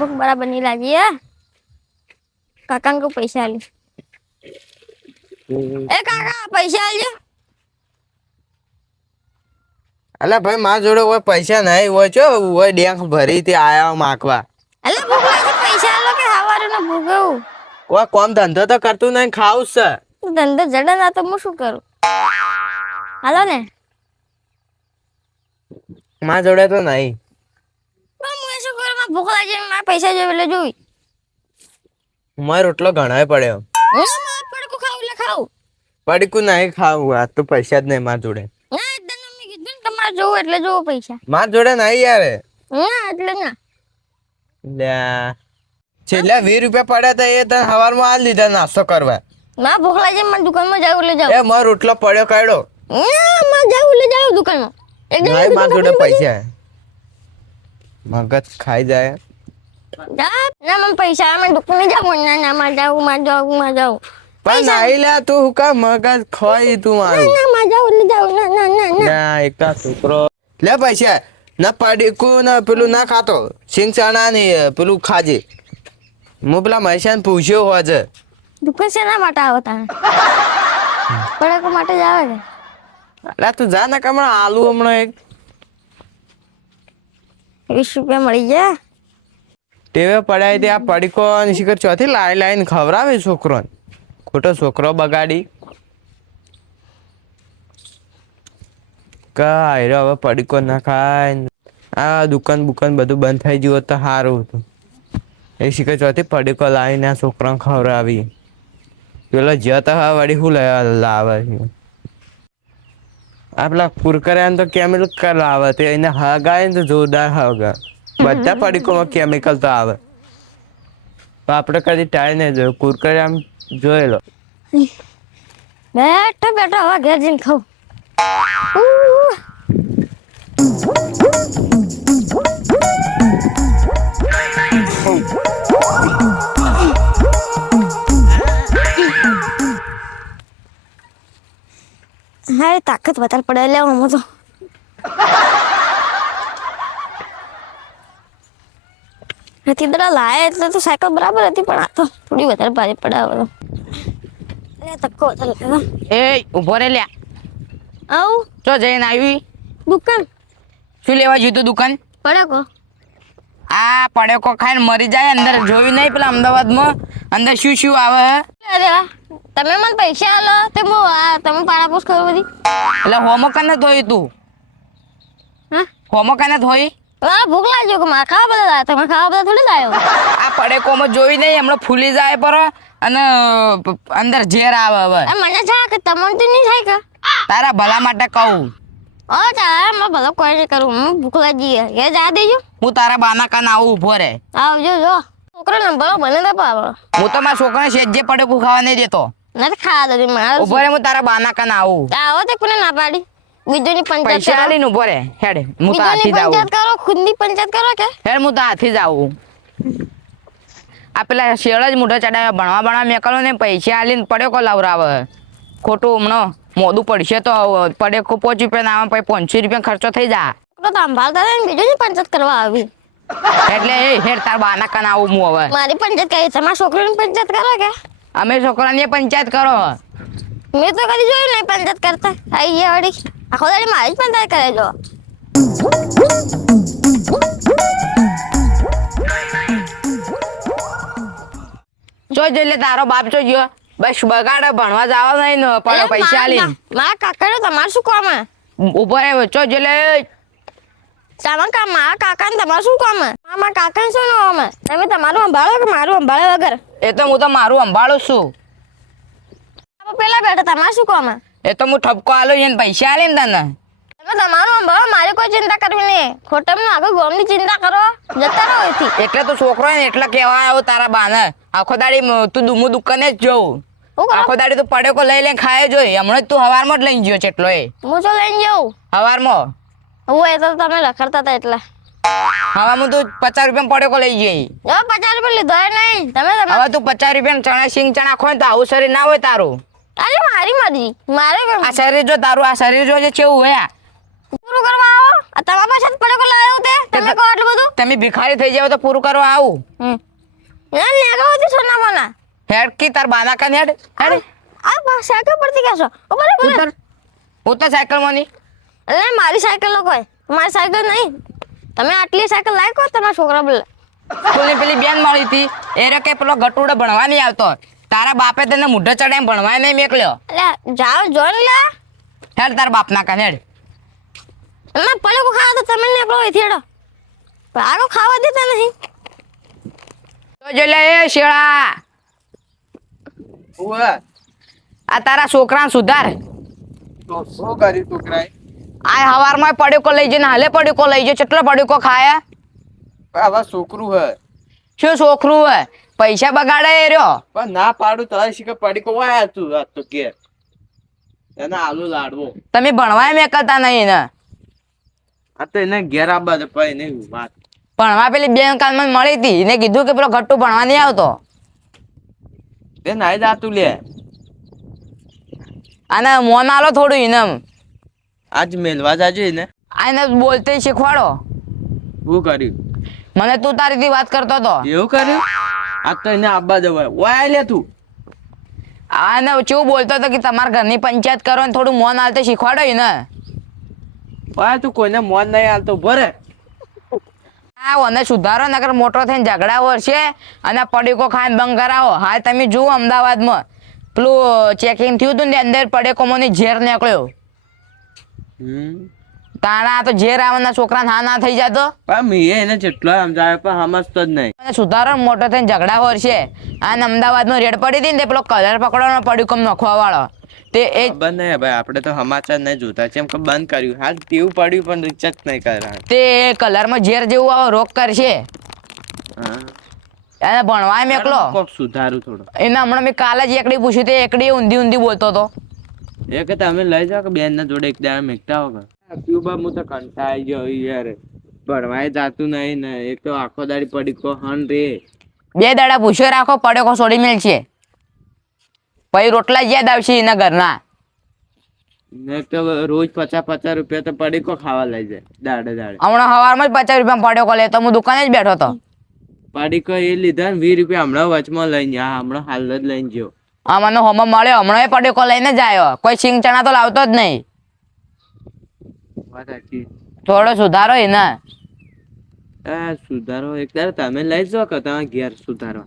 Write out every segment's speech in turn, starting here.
भूख बराबर नहीं लगी है। काका को पैसा ले। ए काका पैसा ले। અલા ભાઈ મારા જોડે કોઈ પૈસા નહીં હોય છો હોય ડેંક ભરી તે આયા માગવા अल्लाह भूख लगी पैसा लो के हवारे न भूगो કોઈ કોમ ધંધો તો કરતું નહીં ખાવું છે धंधो जड़ा ना तो मु शू करूं हालो ने મારા જોડે તો નહીં मु शू करूं मैं भूख लगी मैं पैसा जो ले जोई મારો રોટલો ઘણાય પડ્યો मैं पड़ को खाऊ ले खाऊ પડીકું નહીં ખાવું આ તો પૈસા જ નહીં મારા જોડે ના દન મે કીધું તમાર જો એટલે જો પૈસા મારા જોડે નહીં યાર ના એટલે ના લ્યા છેલ્લા 20 રૂપિયા પડ્યા તા એ તને હવારમાં આ લીધા નાસ્તો કરવા मैं भूख लगी मैं दुकान में जाऊं ले जाऊं એ મારો રોટલો પડ્યો કાઢો ना मैं जाऊं ले जाऊं दुकान में एकदम નહીં મારા જોડે પૈસા મગજ ખાઈ જાય जा ना मैं पैसा मैं दुकान में जाऊं ना ना मैं जाऊं પણ નહીં લ્યા તું હું કા મગજ ખોઈ તું મારું ना मैं जाऊं ले जाऊं ना ना ना ना ના એકલા છોકરો લે પૈસા ના પડીકું ના પેલું ના ખાતો સિંગ ચણા ને પેલું ખાજે હું પેલા મહેશાને પૂછ્યો હોય છે दुकान से ना माटा होता है बड़ा को माटे जावे અલા તું જા ને કમણા આલુ હમણાં એક 20 रुपया मળી જાય ટેવે પડાય તે આ પડીકો ને શિખર ચોથી લાઈને ખવરાવે છોકરોને ખોટો છોકરો બગાડી કાંઈ રે હવે પડીકો ના ખાય આ દુકાન બુકાન બધું બંધ થઈ ગયું તો સારું હતું એ શિખર ચોથી પડીકો લાવીને આ છોકરાને ખવડાવી પેલો જતા હા વળી શું લાવે છે આ પેલા કુરકરિયાને તો કેમિકલ આવે તે એને હગાય ને તો જોરદાર હગા બધા પડીકોમાં કેમિકલ તો આવે તો આપણે કદી ટ્રાય નહીં જોયું કુરકરિયામ જોયેલો બેઠા બેઠા હવે ઘેર જઈને ખાઉં હાય તાકાત વધારે પડે લે હું તો હતી દડા લાય એટલે તો સાયકલ બરાબર હતી પણ આ તો થોડી વધારે ભારે પડે હવે તો લે તક્કો વધારે લાગે એ ઉભો રે લ્યા આવ ચો જઈને આવી દુકાન શું લેવા જયું તું દુકાન પડાકો આ પડેકો ખાઈને મરી જાય અંદર જોયું નહીં પેલા અમદાવાદમાં અંદર શું શું આવે અરે વાહ તમે મને પૈસા આલો તે મો આ તમે પાડાપોસ કરો બધી એટલે હોમો કાને ધોઈ તું હા હોમો કાને ધોઈ આ ભૂખ લાગ્યો કે માર ખાવા બધા લાયા તમે ખાવા બધા થોડી લાયો આ પડેકોમાં જોઈ નહીં હમણાં ફૂલી જાય પર અને અંદર ઝેર આવે હવે આ મને છે કે તમને તો નહીં થાય કે તારા ભલા માટે કહું ઓ ચાલ મેં ભલો કોઈ નહીં કરું હું ભૂખ લાગી એ જા દેજો હું તારા બાના કાને આવું ઉભો રે આવજો જો છોકરો નંબર બને તો પાવો હું તો મારા છોકરાને સેજે પડેકું ખાવા નહીં દેતો નથી ખાવા દે મારે ઉભો રે હું તારા બાના કાને આવું આવો તે કોને ના પાડી બીજોની પંચાયત પૈસા કરો આલીને ઉભો રે હેડ હું તો હાથી બીજોની જ આવું પંચાયત કરો ખુદની પંચાયત કરો કે હેડ હું તો હાથી જ આવું આ પેલા શેળ જ મોઢો ચડાવ્યા ભણવા મેકલો ને પૈસા આલીને પડેકો લાવરાવે ખોટું હમણાં મોડું પડશે તો પડેકો 5 રૂપિયા આવે પછી 500 રૂપિયા ખર્ચો થઈ જા તો સંભાળતા રહે બીજોની પંચાયત કરવા આવી એટલે એ હેડ તાર બાના કાન આવું હું હવે મારી પંચાયત કરી તમારા છોકરાની પંચાયત કરો કે અમે છોકરાની પંચાયત કરો મેં તો કદી જોયું નહીં પંચાયત કરતા આઈ ગયા વળી આખો દાડી મારી જ પંચાયત કરે જો જો એટલે તારો બાપ જો ગયો બસ બગાડે ભણવા જવા નહીં ને પણ પૈસા આલીને મારા કાકાને તમારે શું કામ હે ઉભો રે જો એટલે મારા કાકાને તમારે શું કામ હે મારા કાકાને શું કામ હે તમે તમારું સંભાળો કે મારું સંભાળે વગર એ તો હું તો મારું સંભાળું છું પેલા બેઠા તમારે શું કામ હે એ તો હું ઠપકો આલો એને પૈસા આલીને તને તમે તમારું સંભાળો મારી કોઈ ચિંતા કરવી નહીં ખોટમનું આગળ ગોમની ચિંતા કરો જતા રહો એથી એટલે તો છોકરો ને એટલે કહેવા આવ્યો તારા બાને આખો દાડી તું હું દુકાને જ જઉં શું કરો આખો દાડી તું પડેકો લઈ લઈને ખાય જોઈ હમણાં જ તું હવારમાં જ લઈને ગયો છે એટલો એ હું તો લઈને જાઉં હવારમાં હું એ તો તમે રખડતા હતા એટલે હવામાં તું 50 રૂપિયા પડેકો લઈ જઈ જો 50 રૂપિયા લીધો નહીં તમે હવે તું 50 રૂપિયા ચણા સિંગ ચણા ખોય તો આવું શરીર ના હોય તારું અરે મારી મરજી મારે આ શરીર જો તારું આ શરીર જો છે કેવું હોય પૂરું કરવા આવો આ તમારા પાસે જ પડ્યો લાવ્યો તે તમે કહો આટલું બધું તમે ભિખારી થઈ જાવ તો પૂરું કરવા આવું ના લેગા હોતી સોના મોના હેડ કી તાર બાના કન હેડ હેડ આ બસ સાયકલ પરથી કેસો ઉપર ઉતર ઉતર સાયકલ માંની અરે મારી સાયકલ નો કોઈ મારી સાયકલ નહીં તમે આટલી સાયકલ લાવી કો તમારા છોકરા બોલે સ્કૂલની પેલી બેન મળી હતી એ રે કે પેલો ગટુડો ભણવા નહીં આવતો તારા બાપે તને મુઢો ચડાઈને ભણવા નહીં મેકલ્યો અરે જાઓ જોન લે હેડ તાર બાપના કન હેડ અમે પડે કો ખાવા તો તમે ને પેલો થેડો પાગો ખાવા દેતા નહીં તો જો લે એ શેળા ઓવા આ તારા છોકરાને સુધાર તો શું કર્યું છોકરાએ આ હવારમાં પડ્યો લઈ જઈને હાલે પડ્યો લઈ જાય કેટલો પડ્યો ખાયા આવા છોકરું હે શું છોકરું હે પૈસા બગાડે એ રહ્યો પણ ના પાડું તો શીખર પડી કો વાયા તું આ તો કે એને આલુ લાડવો તમે ભણવાય મેકતા નહીં ને આ તો એને ઘેર આબા દે પઈ નહીં વાત ભણવા પેલી બેન કાલમાં મળી હતી એને કીધું કે પેલો ગટ્ટુ ભણવા નહીં આવતો તે નાઈ જાતું લે અને મોન આલો થોડું ઇનામ આજ મેલવા જાજો ને આને બોલતે શીખવાડો શું કર્યું મને તું તારીથી વાત કરતો હતો એવું કર્યું આ તો એને આબા દેવાય વાય લે તું આને ચેવું બોલતો હતો કે તમારા ઘરની પંચાયત કરો ને થોડું મોન આલતે શીખવાડો ને વાય તું કોઈને મોન નહીં આલતો ભરે આ ઓને સુધારો નગર મોટો થઈને ઝઘડા વરસે અને પડીકો ખાઈને બંધ કરાવો હા તમે જુઓ અમદાવાદમાં પેલું ચેકિંગ થયું હતું ને અંદર પડીકોમાંની ઝેર નીકળ્યો તાણા તો ઝેર આવવાના છોકરાને હા ના થઈ જતો પણ મેં એને જેટલો સમજાવે પણ સમજતો જ નહીં અને સુધારો મોટો થઈને ઝઘડા વરસે અને અમદાવાદમાં રેડ પડી હતી ને તે પેલો કલર પકડવાનો પડીકો નખવા વાળો તે એ બંધ નહીં ભાઈ આપણે તો સમાચાર નહીં જોતા છે એમ કે બંધ કર્યું હાલ તેવું પડ્યું પણ રિચાર્જ નહીં કર્યા તે કલરમાં ઝેર જેવું આવો રોગ કરશે એને ભણવાય મેકલો કોક સુધારું થોડું એને હમણાં મેં કાલે જ એકડી પૂછ્યું તે એકડી ઊંધી ઊંધી બોલતો હતો એ કે તમે લઈ જાઓ કે બેન ના જોડે એક દાડા મેકતા હો પીવા હું તો કંટાળી ગયો યાર ભણવાય જાતું નહીં ને એક તો આખો દાડી પડી કો હન રે 2 દાડા પૂછ્યો રાખો પડ્યો છોડી મેલ છે પછી રોટલા યાદ આવશે એના ઘરના ને તો રોજ 50 રૂપિયા તો પડી કો ખાવા લઈ જાય દાડે દાડે હમણાં સવારમાં જ 50 રૂપિયા પડ્યો લેતો હું દુકાને જ બેઠો હતો પડી કો એ લીધા ને 20 રૂપિયા હમણાં વચમાં લઈને આ હમણાં હાલ જ લઈને ગયો આ મને હોમો મળ્યો હમણાં એ પડ્યો લઈને જ આવ્યો કોઈ સિંગ ચણા તો લાવતો જ નહીં વાત સાચી થોડો સુધારો એને સુધારો એક દાડે તમે લઈ જાઓ કે તમે ઘેર સુધારો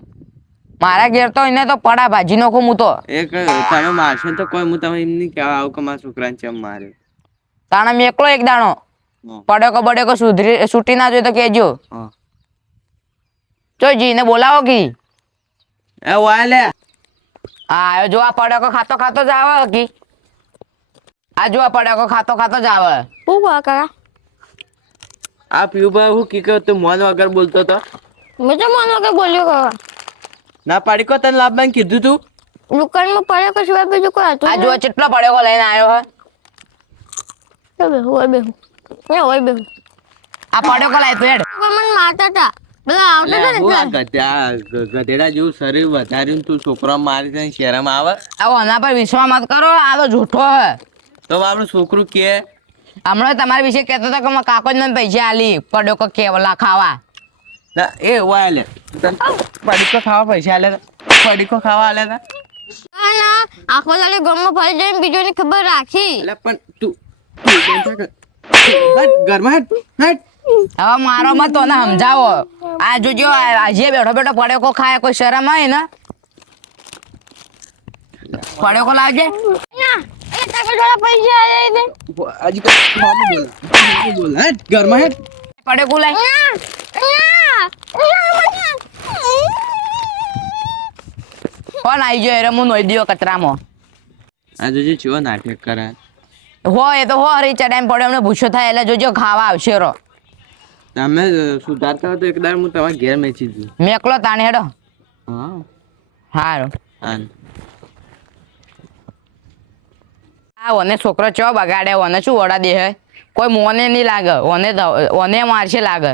મારા ઘેર તો એને તો પડા ભાજી નાખું હું તો એક તમે મારશો ને તો કોઈ હું તમે એમ નહીં કહેવા આવું કે મારા છોકરાને ચમ મારે તાણે મેકલો એક દાણો પડ્યો બડ્યો સુધરી છૂટી ના જોઈએ તો કેજો જોજી ને બોલાવો કી એ વાય લે હા જો આ પડ્યો ખાતો ખાતો જ આવે કી આ જો આ પડ્યો ખાતો ખાતો જ આવે હું કહો કાકા આ પીયુભાઈ હું કી કહ્યું તું મોન વગર બોલતો હતો મેં તો માનો કે બોલ્યો કાકા ના પાડી કો તને લાભમાં કીધું તું દુકાનમાં પડ્યો કે સિવાય બીજું કોઈ હતું આ જો કેટલો પડ્યો લઈને આવ્યો હે હોય બેહું આ પડ્યો લાય તું હેડ મને મારતા હતા પેલા આવતા હતા ને ગધેડા જેવું શરીર વધાર્યું તું છોકરા મારી દઈને શહેરમાં આવે આવો આના પર વિશ્વાસ મત કરો આ તો જૂઠો હે તો આપણું છોકરું કે હમણાં તમારા વિશે કહેતો હતો કે મારા કાકો જ મને પૈસા આલી પડ્યો કે કેવલા ખાવા ના એ વાય લે પડીકો ખાવા પૈસા આલે પડીકો ખાવા આલે તા આખો દાડે ગામમાં ફરી જઈને બીજોની ખબર રાખી એટલે પણ તું ઘરમાં હટ હવે મારો મત તો ને સમજાવો આ જોજો આજે બેઠો બેઠો પડ્યો કો ખાય કોઈ શરમ હોય ને પડ્યો કો લાવજે ના એ તાકે જોડા પૈસા આલે દે આજી કો બોલ હટ ઘરમાં હટ પડ્યો કો લાય કોણ આવી ગયો એરે હું નોઈ દિયો કચરામાં આ જોજો ચેવો નાટક કરે હો એ તો હો હરી ચડાઈ પડ્યો એમને ભૂસો થાય એટલે જોજો ખાવા આવશે રો તમે સુધારતા હો તો એક દાડ હું તમારા ઘેર મેચી દઉં મેકલો તાણે હેડો હા હારું હા આ ઓને છોકરો ચો બગાડે ઓને શું વડા દે હે કોઈ મોને નહીં લાગે ઓને મારશે લાગે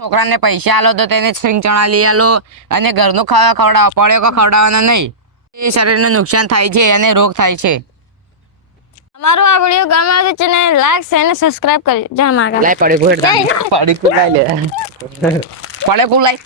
છોકરાને પૈસા આલો તો તેને સિંગ ચણા લઈ આલો અને ઘરનું ખાવા ખવડાવો પડ્યો કે ખવડાવવાના નહીં એ શરીરને નુકસાન થાય છે અને રોગ થાય છે અમારો આ વિડીયો ગમે તો ચેનલ લાઈક શેર અને સબસ્ક્રાઇબ કરી જા માગા લાય પડે ગોળ પાડી કુ લાઈ લે પડે કુ લાય